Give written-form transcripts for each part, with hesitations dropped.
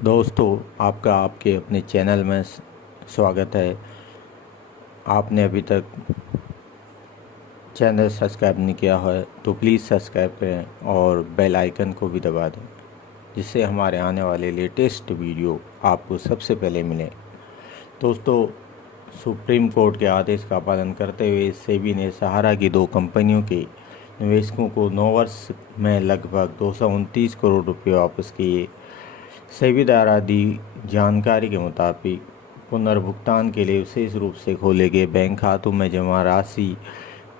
दोस्तों, आपका आपके अपने चैनल में स्वागत है। आपने अभी तक चैनल सब्सक्राइब नहीं किया है तो प्लीज़ सब्सक्राइब करें और बेल आइकन को भी दबा दें, जिससे हमारे आने वाले लेटेस्ट वीडियो आपको सबसे पहले मिले। दोस्तों, सुप्रीम कोर्ट के आदेश का पालन करते हुए सेबी ने सहारा की दो कंपनियों के निवेशकों को 9 वर्ष में लगभग 229 करोड़ रुपये वापस किए। सेबी द्वारा दी जानकारी के मुताबिक पुनर्भुगतान के लिए विशेष रूप से खोले गए बैंक खातों में जमा राशि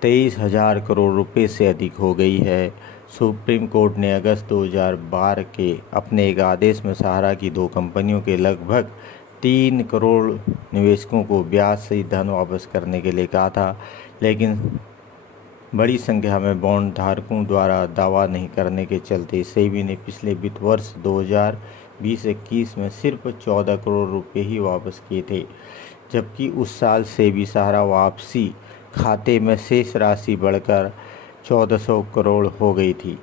23,000 करोड़ रुपए से अधिक हो गई है। सुप्रीम कोर्ट ने अगस्त 2012 के अपने एक आदेश में सहारा की दो कंपनियों के लगभग 3 करोड़ निवेशकों को ब्याज सहित धन वापस करने के लिए कहा था, लेकिन बड़ी संख्या में बॉन्ड धारकों द्वारा दावा नहीं करने के चलते सेबी ने पिछले वित्त वर्ष 2020-21 में सिर्फ 14 करोड़ रुपए ही वापस किए थे, जबकि उस साल सेबी सहारा वापसी खाते में शेष राशि बढ़कर 1400 करोड़ हो गई थी।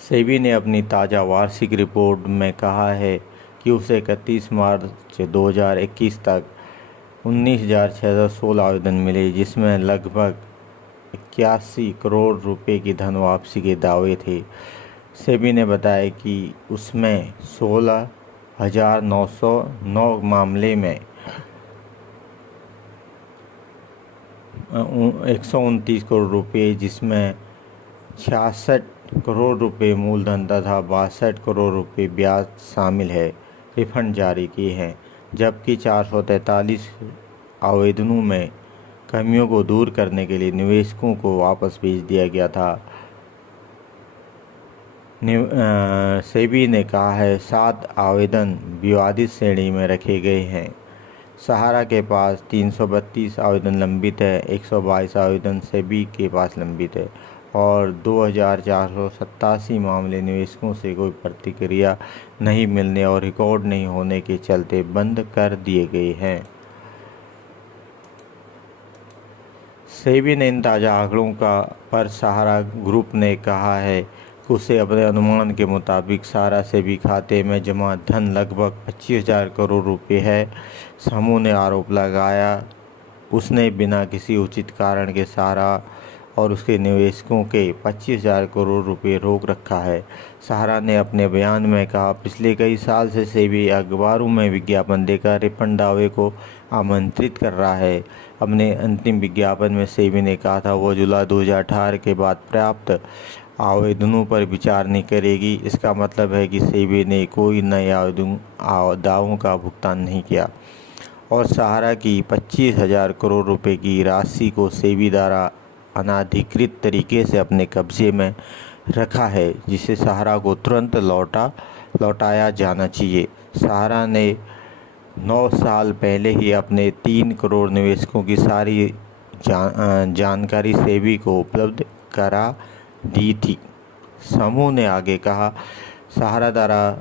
सेबी ने अपनी ताज़ा वार्षिक रिपोर्ट में कहा है कि उसे 31 मार्च 2021 तक 19,616 आवेदन मिले, जिसमें लगभग 81 करोड़ रुपए की धन वापसी के दावे थे। सेबी ने बताया कि उसमें 16,909 मामले में 129 करोड़ रुपए, जिसमें 66 करोड़ रुपए मूलधन तथा 62 करोड़ रुपए ब्याज शामिल है, रिफंड जारी किए हैं, जबकि 443 आवेदनों में कमियों को दूर करने के लिए निवेशकों को वापस भेज दिया गया था। सेबी ने कहा है 7 आवेदन विवादित श्रेणी में रखे गए हैं। सहारा के पास 332 आवेदन लंबित है, 122 आवेदन सेबी के पास लंबित है और 2,487 मामले निवेशकों से कोई प्रतिक्रिया नहीं मिलने और रिकॉर्ड नहीं होने के चलते बंद कर दिए गए हैं। सेबी ने इन ताज़ा आंकड़ों पर सहारा ग्रुप ने कहा है कि उसे अपने अनुमान के मुताबिक सहारा सेबी खाते में जमा धन लगभग 25,000 करोड़ रुपए है। समूह ने आरोप लगाया उसने बिना किसी उचित कारण के सहारा और उसके निवेशकों के 25,000 करोड़ रुपए रोक रखा है। सहारा ने अपने बयान में कहा, पिछले कई साल से सेबी अखबारों में विज्ञापन देकर रिफंड दावे को आमंत्रित कर रहा है। अपने अंतिम विज्ञापन में सेबी ने कहा था वो जुलाई 2018 के बाद प्राप्त आवेदनों पर विचार नहीं करेगी। इसका मतलब है कि सेबी ने कोई नए दावों का भुगतान नहीं किया और सहारा की 25,000 करोड़ रुपए की राशि को सेबी द्वारा अनाधिकृत तरीके से अपने कब्जे में रखा है, जिसे सहारा को तुरंत लौटाया जाना चाहिए। सहारा ने 9 साल पहले ही अपने 3 करोड़ निवेशकों की सारी जानकारी सेबी को उपलब्ध करा दी थी। समूह ने आगे कहा, सहारा द्वारा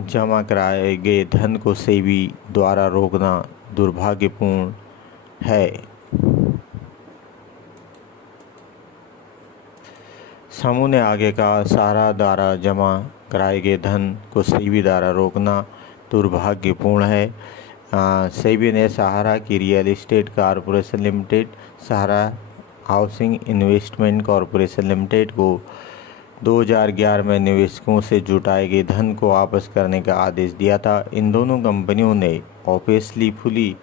जमा कराए गए धन को सेबी द्वारा रोकना दुर्भाग्यपूर्ण है। समूह ने आगे कहा, सहारा द्वारा जमा कराए गए धन को सेबी द्वारा रोकना दुर्भाग्यपूर्ण है। सेबी ने सहारा की रियल एस्टेट कॉरपोरेशन लिमिटेड, सहारा हाउसिंग इन्वेस्टमेंट कॉरपोरेशन लिमिटेड को 2011 में निवेशकों से जुटाए गए धन को वापस करने का आदेश दिया था। इन दोनों कंपनियों ने ऑब्वियसली फुली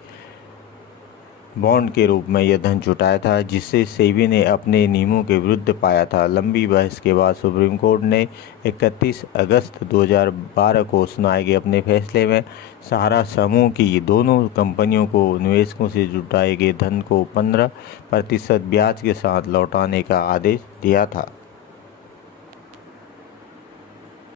बॉन्ड के रूप में यह धन जुटाया था, जिससे सेबी ने अपने नियमों के विरुद्ध पाया था। लंबी बहस के बाद सुप्रीम कोर्ट ने 31 अगस्त 2012 को सुनाए गए अपने फैसले में सहारा समूह की दोनों कंपनियों को निवेशकों से जुटाए गए धन को 15% ब्याज के साथ लौटाने का आदेश दिया था।